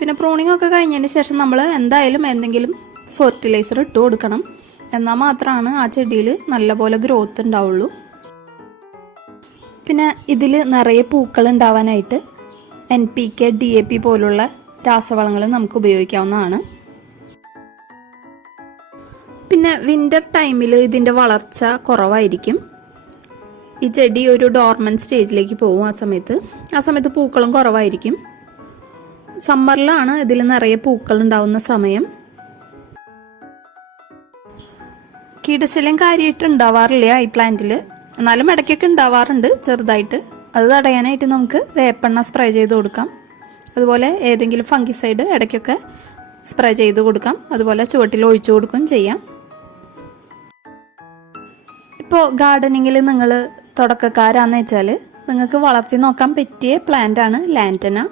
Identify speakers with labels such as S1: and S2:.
S1: പിന്നെ പ്രൂണിംഗ് ഒക്കെ കഴിഞ്ഞതിന് ശേഷം നമ്മൾ എന്തായാലും എന്തെങ്കിലും ഫെർട്ടിലൈസർ ഇട്ട് കൊടുക്കണം. എന്നാൽ മാത്രമാണ് ആ ചെടിയിൽ നല്ലപോലെ ഗ്രോത്ത് ഉണ്ടാവുള്ളൂ. പിന്നെ ഇതിൽ നിറയെ പൂക്കൾ ഉണ്ടാവാനായിട്ട് N P K D A P പോലുള്ള രാസവളങ്ങൾ നമുക്ക് ഉപയോഗിക്കാവുന്നതാണ്. പിന്നെ വിന്റർ ടൈമിൽ ഇതിന്റെ വളർച്ച കുറവായിരിക്കും. ഈ ചെടി ഒരു ഡോർമൻ സ്റ്റേജിലേക്ക് പോകും ആ സമയത്ത്. ആ സമയത്ത് പൂക്കളും കുറവായിരിക്കും. സമ്മറിലാണ് ഇതിൽ നിറയെ പൂക്കൾ ഉണ്ടാവുന്ന സമയം. കീടശല്യം കാര്യമായിട്ട് ഉണ്ടാവാറില്ല ഈ പ്ലാന്റിൽ എന്നാലും ഇടയ്ക്കൊക്കെ ഉണ്ടാവാറുണ്ട് ചെറുതായിട്ട്. അത് തടയാനായിട്ട് നമുക്ക് വേപ്പെണ്ണ സ്പ്രേ ചെയ്ത് കൊടുക്കാം. അതുപോലെ ഏതെങ്കിലും ഫംഗിസൈഡ് ഇടയ്ക്കൊക്കെ സ്പ്രേ ചെയ്ത് കൊടുക്കാം. അതുപോലെ ചുവട്ടിൽ ഒഴിച്ചു കൊടുക്കുകയും ചെയ്യാം. ഇപ്പോൾ ഗാർഡനിങ്ങിൽ നിങ്ങൾ തുടക്കക്കാരാന്ന് വെച്ചാൽ നിങ്ങൾക്ക് വളർത്തി നോക്കാൻ പറ്റിയ പ്ലാന്റ് ആണ് ലാന്റന